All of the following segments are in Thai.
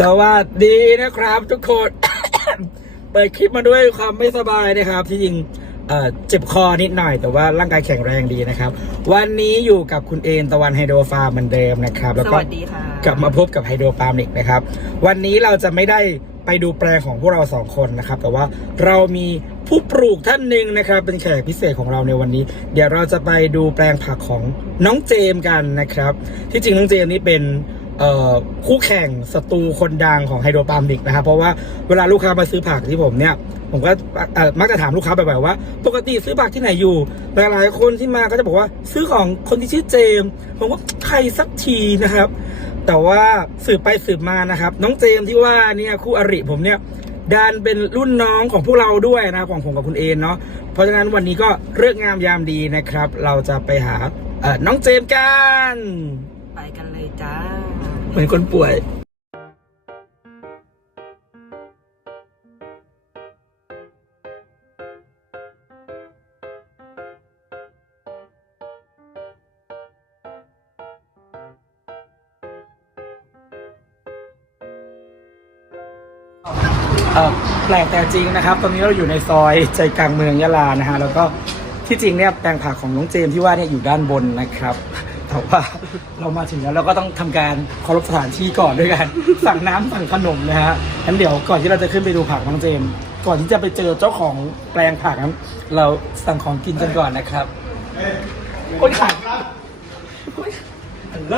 สวัสดีนะครับ ทุกคน เปิดคลิปมาด้วยความไม่สบายนะครับ ที่จริงเอ่อเจ็บคอนิดหน่อยแต่ว่าร่างกายแข็งแรงดีนะครับ วันนี้อยู่กับคุณเอนตะวันไฮโดรฟาร์มเหมือนเดิมนะครับ แล้วสก็วัสดีค่ะกลับมาพบกับไฮโดรฟาร์มอีกนะครับ วันนี้เราจะไม่ได้ไปดูแปลงของพวกเราสองคนนะครับ แต่ว่าเรามีผู้ปลูกท่านหนึ่งนะครับ เป็นแขกพิเศษของเราในวันนี้ เดี๋ยวเราจะไปดูแปลงผักของน้องเจมส์กันนะครับ ที่จริงน้องเจมส์นี่เป็นเอ่อ คู่แข่งศัตรูคนดังของไฮโดรปาล์มดิกนะครับ เพราะว่าเวลาลูกค้ามาซื้อผักที่ผมเนี่ย ผมก็มักจะถามลูกค้าบ่อยๆว่า ปกติซื้อผักที่ไหนอยู่หลายๆคนที่มาก็จะบอกว่าซื้อของคนที่ชื่อเจมผมว่าใครสักทีนะครับ แต่ว่าสืบไปสืบมานะครับ น้องเจมที่ว่าเนี่ยคู่อริผมเนี่ยดันเป็นรุ่นน้องของพวกเราด้วยนะครับของผมกับคุณเอนเนาะเพราะฉะนั้นวันนี้ก็เลิกษ์งามยามดีนะครับ เราจะไปหาเอ่อน้องเจมกัน ไปกันเลยจ้า เหมือนคนป่วยแปลกแต่จริงนะครับ ตอนนี้เราอยู่ในซอยใจกลางเมืองยะลานะฮะ แล้วก็ที่จริงเนี่ยแปลงผักของน้องเจมส์ที่ว่าเนี่ยอยู่ด้านบนนะครับ แต่ว่าเรามาถึงแล้วเราก็ต้องทำการเคารพสถานที่ก่อนด้วยกัน สั่งน้ำสั่งขนมนะฮะงั้นเดี๋ยวก่อนที่เราจะขึ้นไปดูผักน้องเจมส์ก่อนที่จะไปเจอเจ้าของแปลงผักนั้นเราสั่งของกินกันก่อนนะครับคนขายครับฮัลโหล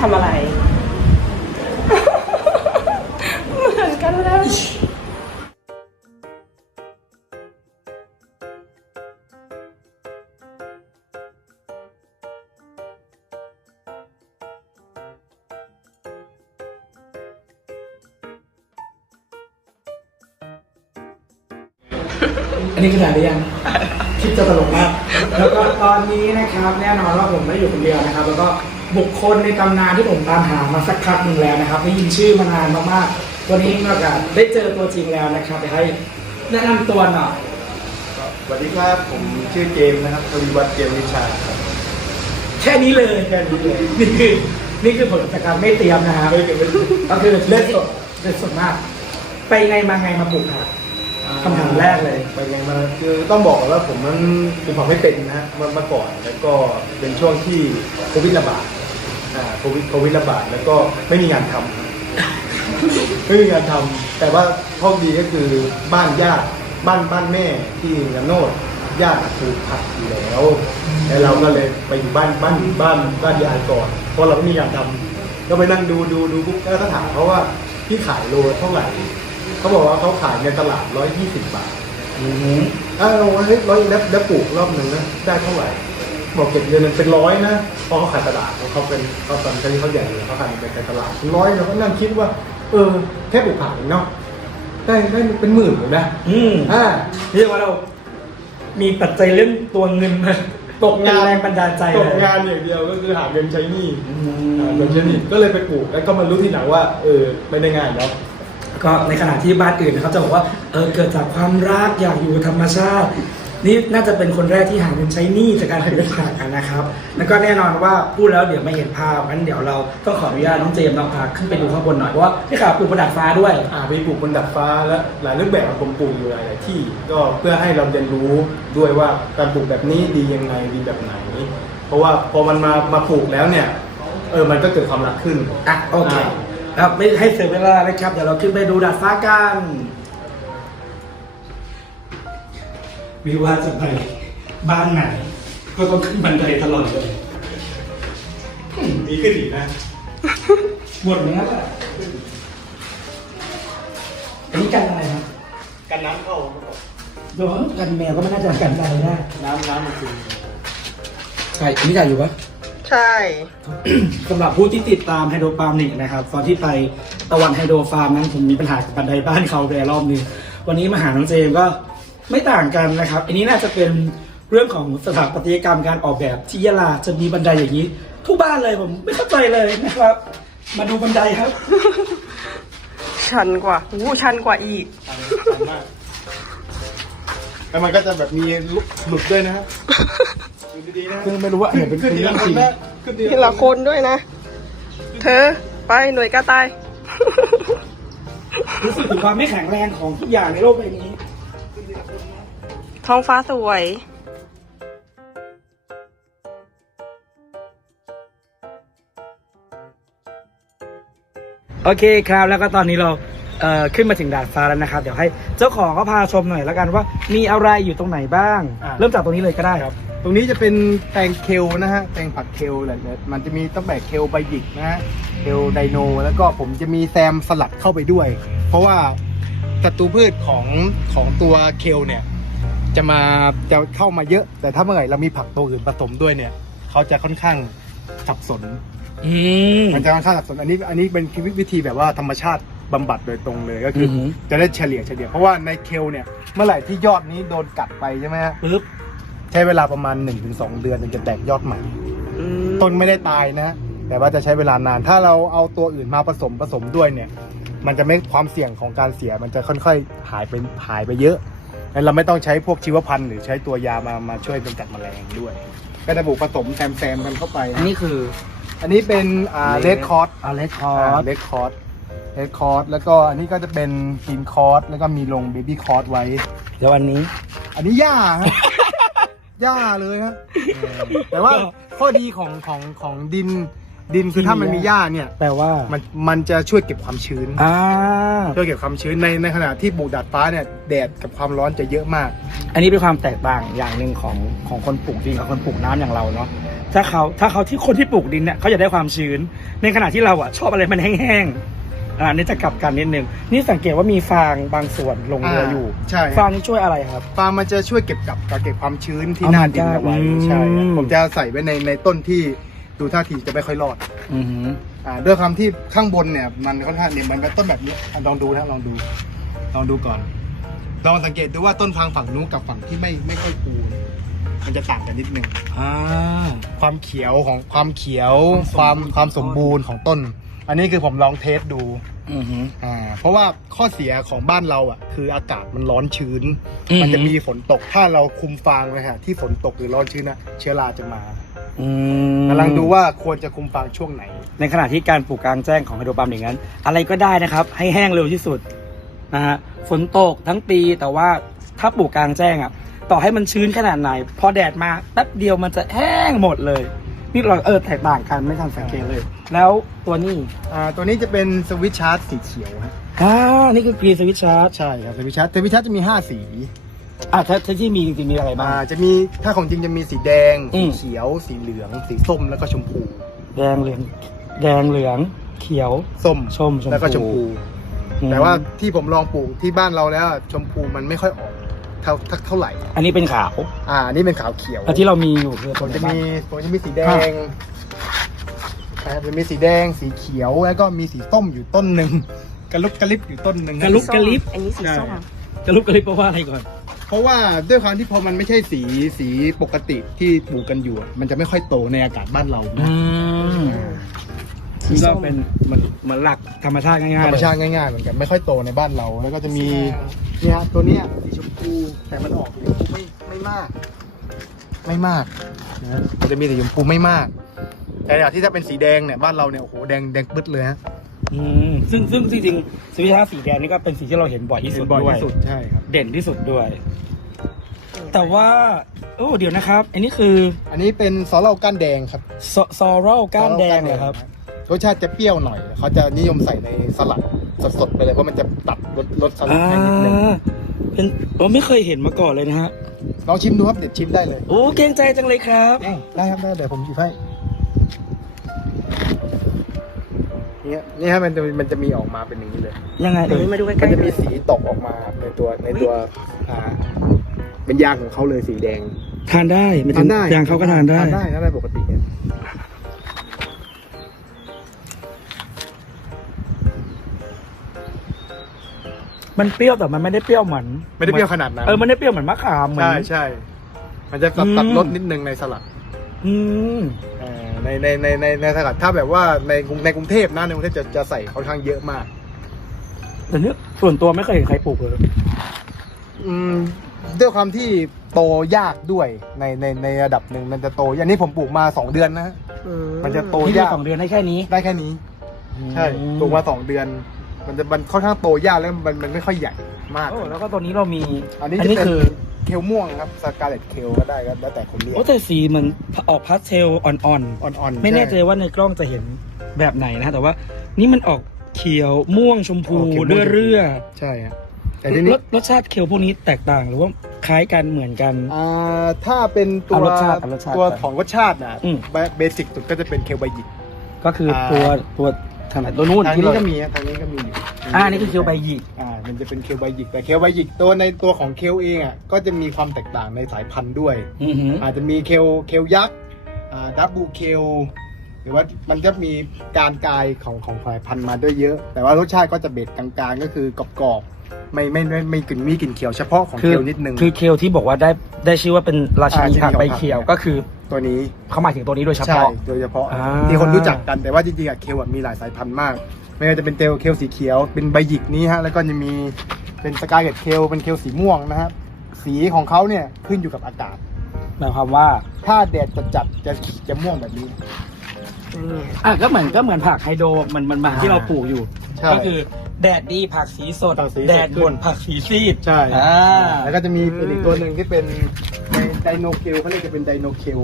ทำอะไร เหมือนกันเลย อันนี้ขนาดหรือยังคลิปจะตลกมาก แล้วก็ตอนนี้นะครับแน่นอนว่าผมไม่ได้อยู่คนเดียวนะครับ แล้วก็บุคคลในตำนานที่ผมตามหามาสักพักหนึ่งแล้วนะครับได้ยินชื่อมานานมากๆ วันนี้มีโอกาสได้เจอตัวจริงแล้วนะครับเดี๋ยวให้แนะนำตัวหน่อยสวัสดีครับผมชื่อเจมส์นะครับทวีวัฒน์เจมส์วิชาครับแค่นี้เลยแค่นี้เลยนี่คือนี่คือผลจากการไม่เตรียมนะครับก็คือเล่นสดเล่นสดมาก ไปไงมาไงมาปลูกผัก คำถามแรกเลยไปไงมาคือต้องบอกก่อนว่าผมนั้นเป็นความไม่เป็นนะฮะเมื่อเมื่อก่อนแล้วก็เป็นช่วงที่โควิดระบาดอ่าโควิดโควิดระบาดแล้วก็ไม่มีงานทำไม่มีงานทำแต่ว่าโชคดีก็คือบ้านญาติบ้านบ้านแม่ที่ระโนดญาติปลูกผักอยู่แล้วแล้วเราก็เลยไปอยู่บ้านบ้านบ้านบ้านยายก่อนเพราะเราไม่มีงานทำก็ไปนั่งดูดูดูปุ๊บแล้วก็ถามเขาว่าพี่ขายโลเท่าไหร่ เขาบอกว่าเขาขายในตลาด120บาทอือหืออ้าวเฮ้ยร้อยแล้วแล้วปลูกรอบหนึ่งนะได้เท่าไหร่บอกเก็บเดือนหนึงเป็นร้อยนะเพราะเขาขายตลาดเขาเขาเป็นเขาตอนที่เขาใหญ่เลยเขาขายในตลาดเป็นร้อยเราก็นั่งคิดว่า เออแค่ปลูกผักเองเนาะได้ได้เป็นหมื่นเลยนะอืมอ่าเรียกว่าเรา มีปัจจัยเรื่องตัวเงินมาตกงานแรงบันดาลใจตเลกยงานอย่างเดียวก็คือหาเงินใช้หนี้อืหามเงินใช้หนี้ก็เลยไปปลูกแล้วก็มารู้ทีหลังว่า เออไม่ได้ง่ายแล้ว ก็ในขณะที่บ้านอื่นเขาจะบอกว่าเออเกิดจากความรักอยากอยู่กับธรรมชาติ นี่น่าจะเป็นคนแรกที่หาเงินใช้หนี้จากการปลูกผักกันนะครับ แล้วก็แน่นอนว่าพูดแล้วเดี๋ยวไม่เห็นภาพงั้นเดี๋ยวเราต้องขออนุญาตน้องเจมส์น้องพาขึ้นไปดูข้างบนหน่อยเพราะว่าที่ข่าวปลูกบนดาดฟ้าด้วย อ่าไปปลูกบนดัดฟ้าและหลายรูปแบบผมปลูกอยู่หลายๆที่ ก็เพื่อให้เราเรียนรู้ด้วยว่าการปลูกแบบนี้ดียังไงดีแบบไหน เพราะว่าพอมันมามาปลูกแล้วเนี่ยเออมันก็เกิดความรักขึ้น อะโอเค ครับไม่ให้เสียเวลานะครับ เดี๋ยวเราขึ้นไปดูดาดฟ้ากันไม่ว่าจะไปบ้านไหน ก็ต้องขึ้นบันไดตลอดเลยดีขึ้นอีกนะหมดแล้วอะอันนี้กันอะไรครับกันน้ำเข้าโดนกันแมวก็ไม่น่าจะกันอะไรได้ น้ำน้ำมันคือใช่อันนี้จ่ายอยู่ปะ ใช่ สำหรับผู้ที่ติดตามไฮโดรฟาร์มนี่นะครับตอนที่ไปตะวันไฮโดรฟาร์มนั้นผมมีปัญหากับบันไดบ้านเขาไปรอบนึงวันนี้มาหาน้องเจมส์ก็ไม่ต่างกันนะครับ อันนี้น่าจะเป็นเรื่องของสถาปัตยกรรมการออกแบบที่ยะลาจะมีบันไดอย่างนี้ ทุกบ้านเลยผมไม่เข้าใจเลยนะครับ มาดูบันไดครับชันกว่าอู้ชันกว่าอีกมากแล้วมันก็จะแบบมีลุกหลุดด้วยนะครับ ดีๆนะซึ่งไม่รู้ว่าอันไหนเป็นขึ้นเป็นทีเรื่ละองคจรินงนะขึ้นทีทีละคนด้วยนะ เธอไปหน่วยกระต่าย รู้สึกถึงความไม่แข็งแรงของทุกอย่างในโลกใบนี้ ท้องฟ้าสวย โอเคครับแล้วก็ตอนนี้เราเอ่อขึ้นมาถึงดาดฟ้าแล้วนะครับ เดี๋ยวให้เจ้าของเขาพาชมหน่อยแล้วกันว่ามีอะไรอยู่ตรงไหนบ้างเริ่มจากตรงนี้เลยก็ได้ครับ ตรงนี้จะเป็นแตงเคลนะฮะแตงผักเคลแหละมันจะมีตั้งแต่เคลใบหยิกนะฮะเคลไดโน แล้วก็ผมจะมีแซมสลัดเข้าไปด้วย เพราะว่าศัตรูพืชของของตัวเคลเนี่ย จะมาจะเข้ามาเยอะ แต่ถ้าเมื่อไหร่เรามีผักตัวอื่นผสมด้วยเนี่ยเขาจะค่อนข้างสับสนอืมมันจะค่อนข้างสับสนอันนี้อันนี้เป็นวิธีแบบว่าธรรมชาติบำบัดโดยตรงเลยก็คือออหือ จะได้เฉลี่ยเฉลี่ยเพราะว่าในเคลเนี่ยเมื่อไหร่ที่ยอดนี้โดนกัดไปใช่ไหมฮะปึ๊บ ใช้เวลาประมาณ 1-2 เดือนถึงจะแตกยอดใหม่ อืมต้นไม่ได้ตายนะ แต่ว่าจะใช้เวลานาน ถ้าเราเอาตัวอื่นมาผสมผสมด้วยเนี่ย มันจะไม่ความเสี่ยงของการเสียมันจะค่อยๆหายไปหายไปเยอะแล้วเราไม่ต้องใช้พวกชีวพันธุ์หรือใช้ตัวยามามาช่วยกำจัดแมลงด้วย ก็จะบุกผสมแซมแซมๆกันเข้าไป อันนี้คืออันนี้เป็นอ่าเลดคอร์สอาเลสคออ่าร์เลดคอร์สเลดคอร์สแล้วก็อันนี้ก็จะเป็นกินคอร์สแล้วก็มีลงเบบี้คอร์สไว้เดี๋ยวอันนี้ อันนี้หญ้าฮะ หญ้าเลยฮะเออแต่ว่าข้อดีของของของดินดินคือถ้ามันมีหญ้าเนี่ยแปลว่ามันมันจะช่วยเก็บความชื้นอ่าช่วยเก็บความชื้นในในขณะที่ปลูกดาดฟ้าเนี่ยแดดกับความร้อนจะเยอะมาก อันนี้เป็นความแตกต่างอย่างหนึ่งของของคนปลูกดินกับคนปลูกน้ำอย่างเราเนาะถ้าเขาถ้าเขาที่คนที่ปลูกดินเนี่ยเขาจะได้ความชื้น ในขณะที่เราอะชอบอะไรมันแห้งๆ อ่านี่จะกลับกันนิดนึง นี่สังเกตว่ามีฟางบางส่วนลงเรืออยู่ ใช่ ฟางนี่ช่วยอะไรครับ ฟางมันจะช่วยเก็บกับกับเก็บความชื้นที่อ๋อหน้าดินเอาไว้มันจะใช่ครับอืมผมจะใส่ไว้ในในต้นที่ดูท่าทีจะไม่ค่อยรอดอือหืออ่าด้วยความที่ข้างบนเนี่ย มันค่อนข้างเนี่ยมันก็ต้นแบบนี้อะลองดูนะลองดูลองดูก่อนลองสังเกตดูว่าต้นฟางฝั่งนู้นกับฝั่งที่ไม่ไม่ค่อยปูเนี่ยมันจะต่างกันนิดนึงอ่าความเขียวของความเขียวคความมความสสมมบูบูรรณ์ณ์ของต้น อันนี้คือผมลองเทสดูอือหืออ่าเพราะว่าข้อเสียของบ้านเราอะ คืออากาศมันร้อนชื้น อือหือมันจะมีฝนตกถ้าเราคุมฟางไว้ฮะที่ฝนตกหรือร้อนชื้นนะเชื้อราจะมาอืมกำลังดูว่าควรจะคุมฟางช่วงไหน ในขณะที่การปลูกกลางแจ้งของไฮโดรปาล์มอย่างนั้น อะไรก็ได้นะครับ ให้แห้งเร็วที่สุดนะฮะฝนตกทั้งปีแต่ว่าถ้าปลูกกลางแจ้งอะ ต่อให้มันชื้นขนาดไหน พอแดดมาแป๊บเดียวมันจะแห้งหมดเลย นี่เราเออแตกต่างกันไม่ทันสังเกตเลย แล้วตัวนี้อ่าตัวนี้จะเป็นสวิตช์ชาร์จสีเขียวฮะอ่านี่คือกรีนสวิตชาร์จใช่ครับสวิตช์ชาร์จสวิตช์ชาร์จจะมี 5 สีอะถ้าถ้าที่มีจริงๆมีอะไรบ้าอ่างจะมีถ้าของจริงจะมีสีแดงอืสีมเขียว สีเหลือง สีส้มแล้วก็ชมพู แดงเหลืองแดงเหลือง เขียวส้มส้มชมพูแล้วก็ชมพูอืมแต่ว่าที่ผมลองปลูกที่บ้านเราแล้วชมพูมันไม่ค่อยออก เท่าเท่าเท่าไหร่ อันนี้เป็นขาวอ่าอันนี่เป็นขาวเขียวแล้วที่เรามีอยู่คือผมจะมีผมจะมีสีแดงนะครับจะมีสีแดงสีเขียวแล้วก็มีสีส้มอยู่ต้นหนึ่งกระลุกกระลิบอยู่ต้นหนึ่งกระลุกกระลิบอันนี้สีส้มกระลุกกระลิบเพราะว่าอะไรก่อน เพราะว่าด้วยความที่พอมันไม่ใช่สีสีปกติที่ปลูกกันอยู่อะมันจะไม่ค่อยโตในอากาศบ้านเราอื มนี่ก็เป็นเหมือนเหมือนหลักธรรมชาติง่ายๆธรรมชาติเลยง่ายๆเหมือนกันไม่ค่อยโตในบ้านเรา แล้วก็จะมีเนี่ยตัวเนี้ยสีชมพูแต่มันออกสีชมพูไม่ไม่มาก ไม่มากนะมันจะมีสีชมพูไม่มาก แต่อย่างที่ถ้าเป็นสีแดงเนี่ยบ้านเราเนี่ยโอ้โหแดงแดงปึ๊ดเลยฮะอืมซึ่งซึ่งจริงๆสวิตชาร์จสีแดงนี่ก็เป็นสีที่เราเห็นบ่อยที่สุดบ่อยด้วยที่สุดใช่ครับ เด่นที่สุดด้วย แต่ว่าโอ้เดี๋ยวนะครับ อันนี้คืออันนี้เป็นซอสเหล้าก้านแดงครับซอซอรัลก้านแดงเหรอครับ รสชาติจะเปรี้ยวหน่อยเขาจะนิยมใส่ในสลัดสดๆไปเลยเพราะมันจะตัดรสรสสลัดอ่าให้นิดนึงเป็นผมไม่เคยเห็นมาก่อนเลยนะฮะ ลองชิมดูครับเด็ดชิมได้เลยโอ้เกรงใจจังเลยครับได้ครับได้เดี๋ยวผมหยิบให้เนี่ยนี่ฮะมันจะมันจะมีออกมาเป็นอย่างนี้เลย ยังไงเดี๋ยเอ่วยมาดูใกมันล้จะๆเลมียสีตกออกมาในตัวในตัวอ่าเป็นยางของเขาเลยสีแดงทานได้มันถึงยางเขาก็ทานได้ ทานได้ทานได้ปกติเนี่ย มันเปรี้ยวแต่มันไม่ได้เปรี้ยวเหมือนไม่ได้เปรี้ยวขนาดนั้นเออมันได้เปรี้ยวเหมือนมะขามเหมือน ใช่ใช่มันจะตัดอืม ตัดรสนิดนึงในสลัดอืม เอ่อในในในในในสลัดถ้าแบบว่าในกรุงในกรุงเทพนะในกรุงเทพจะจะใส่ค่อนข้างเยอะมาก แต่เนี้ยส่วนตัวไม่เคยเห็นใครปลูกเลยอืมด้วยความที่โตยากด้วยในในในระดับหนึ่งมันจะโตอันนี้ผมปลูกมา2เดือนนะฮะ มันจะโตที่ดูยาก สองเดือนได้แค่นี้ได้แค่นี้ ใช่ ปลูกมา2เดือน มันจะมันค่อนข้างโตยากแล้วมันมันไม่ค่อยใหญ่มาก โอ้แล้วก็ตัวนี้เรามี อันนี้อันจะนี้เป็นคือ เคลม่วงครับสกาเลตเคลก็ได้ก็แล้วแต่คนเลือกโอ้แต่สีเหมือนออกพาสเทลอ่อนอ่อนๆๆไม่แน่ใจว่าในกล้องจะเห็นแบบไหนนะ แต่ว่า นี่มันออกเขียวม่วงชมพูออกเขียวม่วงเรื่อเรื่อใช่ฮะแต่ทีนี้รสรสชาติเคลพวกนี้แตกต่างหรือว่าคล้ายกันเหมือนกัน อ่าถ้าเป็นตัเอาวรสชาติเอารสชาติตัวก่อนของรสชาตินะอืม เบสิกสุดก็จะเป็นเคลไบยิก ก็คืออาตัวตัวทางไหนตัวนู้นทางที่นี้เราก็มีฮะทางนี้ก็มีอยู่ อ่านี่คือเคลใบหยิก อ่า มันจะเป็นเคลไบยิก แต่เคลไบยิกตัวในตัวของเคลเองอะ ก็จะมีความแตกต่างในสายพันธุ์ด้วย อือหือ อาจจะมีเคลเคลยักษ์ อ่า ดับบูเคล หรือว่ามันจะมีการกลายของของสายพันธุ์มาด้วยเยอะ แต่ว่ารสชาติก็จะเบ็ดกลางๆ ก็คือกรอบๆ ไม่ไม่ไม่ไม่กลิ่นมีกลิ่นเขียวเฉพาะของคืเคอลนิดนึง คือเคลที่บอกว่าได้ได้ชื่อว่าเป็นราชินีอ่าผักใบราชินีของผักเขียวก็คือตัวนี้ เขาหมายถึงตัวนี้โดยเฉใช่พาะ โดยเฉพาะอ่า ที่คนรู้จักกันแต่ว่าจริงๆอะเคลอะมีหลายสายพันธุ์มาก ไม่ว่าจะเป็นเทลเคลสีเขียว เป็นใบหยิกนี้ฮะแล้วก็จะมีเป็นสกายเลตเคลเป็นเคลสีม่วงนะครับสีของเขาเนี่ยขึ้นอยู่กับอากาศหมายความว่าถ้าแดดจะจัดจะจะม่วงแบบนี้ อะก็เหมือนก็เหมือนผักไฮโดรมันมันมันที่เราปลูกอยู่ ใช่ก็คือแดดดีผักสีสด ผักสีสด แดดด่วนผักสีซีดใช่ อ่าแล้วก็จะมีเป็นอีกตัวหนึ่งที่เป็นไดโนเคลเขาเรียกจะเป็นไดโนเคล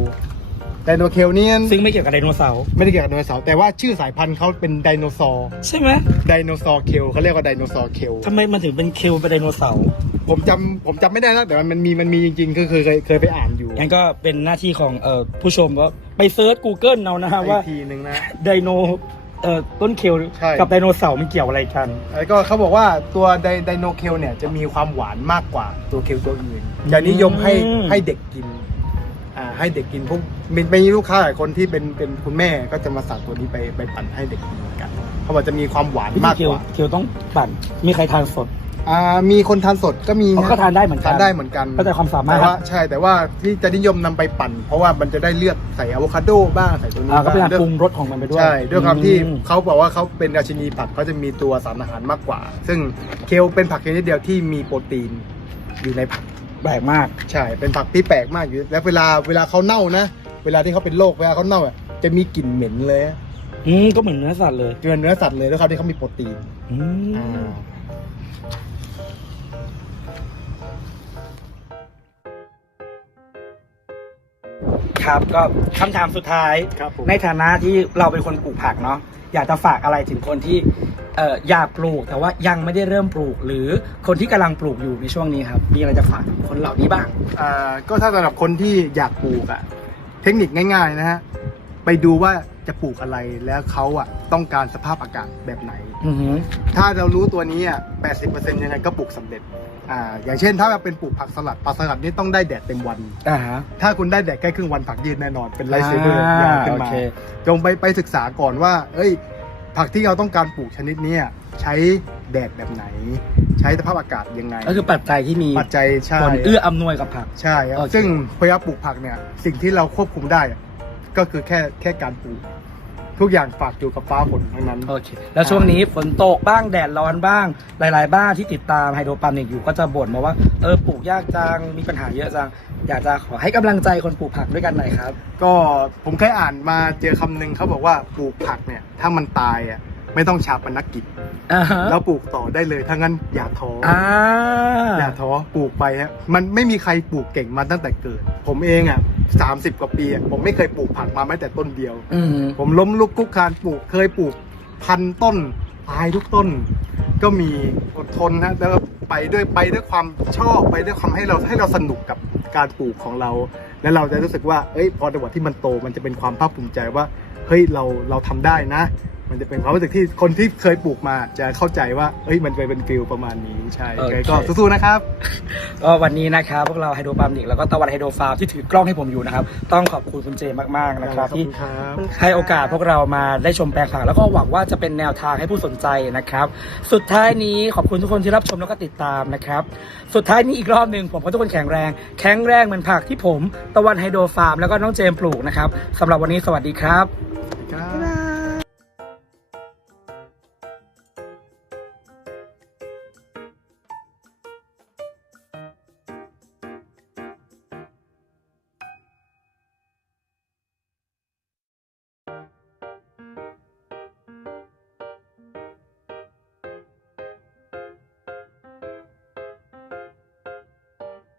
ไดโนเคลนี่ซึ่งไม่เกี่ยวกับไดโนเสาร์ไม่ได้เกี่ยวกับไดโนเสาร์แต่ว่าชื่อสายพันธุ์เขาเป็นไดโนเสาร์ใช่ไหมไดโนเสาร์เคลเขาเรียกว่าไดโนเสาร์เคลทำไมมันถึงเป็นเคลเป็นไดโนเสาร์ผมจำผมจำไม่ได้นะแต่มันมันมีมันมีจริงๆคือเคยเคยเคยไปอ่านอยู่งั้นก็เป็นหน้าที่ของเอ่อผู้ชมว่าไปเซิร์ช Google เอานะฮะว่าอีกทีหนึ่งนะ ไดโนเอ่อต้นเคลใช่ กับไดโนเสาร์มันเกี่ยวอะไรกัน แล้วก็เขาบอกว่าตัวไดไดโนเคลเนี่ยจะมีความหวานมากกว่าตัวเคลตัวอื่นจะนิยมให้อืม ให้เด็กกินอ่า ให้เด็กกินพวกมีมีลูกค้าหลายคนที่เป็นเป็นคุณแม่ก็จะมาสั่งตัวนี้ไปไปปั่นให้เด็กกินเหมือนกัน เขาบอกจะมีความหวานวิธีมากเคลกว่าเคลต้องปั่นมีใครทานสดอ่ามีคนทานสดก็มีอ๋อก็ทานได้เหมือนกันทานได้เหมือนกันก็แต่ความสามารถแต่ว่าใช่แต่ว่าที่จะนิยมนำไปปั่น เพราะว่ามันจะได้เลือดใส่อะโวคาโดบ้างใส่ตัวนี้อ่าก็เป็นการบ้างปรุงรสของมันไปด้วยใช่ด้วยความที่อืมเขาบอกว่าเขาเป็นราชินีผักเขาจะมีตัวสารอาหารมากกว่า ซึ่งเคลเป็นผักชนิดเดียวที่มีโปรตีนอยู่ในผัก แปลกมาก ใช่ เป็นผักที่แปลกมากอยู่ แล้วเวลาเวลาเขาเน่านะ เวลาที่เขาเป็นโรคเวลาเขาเน่าอะจะมีกลิ่นเหม็นเลยอืมก็เหมือนเนื้อสัตว์เลยเกินเนื้อสัตว์เลยด้วยความที่เขามีโปรตีน อืมครับก็คำถามสุดท้าย ครับผม ในฐานะที่เราเป็นคนปลูกผักเนาะอยากจะฝากอะไรถึงคนที่เอ่ออยากปลูกแต่ว่ายังไม่ได้เริ่มปลูก หรือคนที่กำลังปลูกอยู่ในช่วงนี้ครับมีอะไรจะฝากถึงคนเหล่านี้บ้างอ่าก็ถ้าสำหรับคนที่อยากปลูกอะเทคนิคง่ายๆนะฮะไปดูว่าจะปลูกอะไรแล้วเขาอะต้องการสภาพอากาศแบบไหนอือหือถ้าเรารู้ตัวนี้อะ80%ยังไงก็ปลูกสำเร็จอ่าอย่างเช่นถ้าเราเป็นปลูกผักสลัดผักสลัดนี่ต้องได้แดดเต็มวันอ่าฮะถ้าคุณได้แดดใกล้ครึ่งวันผักยืนแน่นอนเป็นไลฟ์เซเวอร์ยาวขึ้นโอมาเคจงไปไปศึกษาก่อนว่า เอ้ย ผักที่เราต้องการปลูกชนิดเนี้ยใช้แดดแบบไหน ใช้สภาพอากาศยังไงก็คือปัจจัยที่มีปัจจัยใช่ผลเอื้ออำนวยกับผัก ใช่ครับโอเคซึ่งเวลาปลูกผักเนี่ยสิ่งที่เราควบคุมได้อะก็คือแค่แค่การปลูก ทุกอย่างฝากอยู่กับฟ้าฝนทั้งนั้น โอเค แล้วช่วงนี้ฝนตกบ้างแดดร้อนบ้าง หลายๆ บ้านที่ติดตามไฮโดรปานิกอยู่ก็จะบ่นมาว่าเออปลูกยากจังมีปัญหาเยอะจัง อยากจะขอให้กำลังใจคนปลูกผักด้วยกันหน่อยครับ ก็ผมเคยอ่านมาเจอคำหนึ่งเขาบอกว่าปลูกผักเนี่ยถ้ามันตายอะ ไม่ต้องชาปนกิจอ่าฮะแล้วปลูกต่อได้เลยถ้างั้นอย่าท้อออ่าอย่าท้อปลูกไปฮะมันไม่มีใครปลูกเก่งมาตั้งแต่เกิด ผมเองอะสามสิบกว่าปีอะผมไม่เคยปลูกผักมาแม้แต่ต้นเดียว อืมผมล้มลุกคลุกคลานปลูกเคยปลูกพันต้นตายทุกต้น ก็มีอดทนนะแล้วก็ไปด้วยไปด้วยความชอบไปด้วยความให้เราให้เราสนุกกับการปลูกของเรา แล้วเราจะรู้สึกว่าเอ้ยพอในวันที่มันโตมันจะเป็นความภาคภูมิใจว่าเฮ้ยเราเราทำได้นะ มันจะเป็นความรู้สึกที่คนที่เคยปลูกมาจะเข้าใจว่า เอ้ยมันไปเป็นฟิลประมาณนี้ใช่โอเคก็สู้ๆนะครับก็วันนี้นะครับพวกเราไฮโดรปานิกแล้วก็ตะวันไฮโดรฟาร์มที่ถือกล้องให้ผมอยู่นะครับ ต้องขอบคุณคุณเจมากๆนะครับขอบที่คุณครับให้โอกาสพวกเรามาได้ชมแปลงผักแล้วก็หวังว่าจะเป็นแนวทางให้ผู้สนใจนะครับ สุดท้ายนี้ขอบคุณทุกคนที่รับชมแล้วก็ติดตามนะครับ สุดท้ายนี้อีกรอบหนึ่งผมขอทุกคนแข็งแรง แข็งแรงเหมือนผักที่ผม ตะวันไฮโดรฟาร์มแล้วก็น้องเจมส์ปลูกนะครับสำหรับวันนี้สวัสดีครับ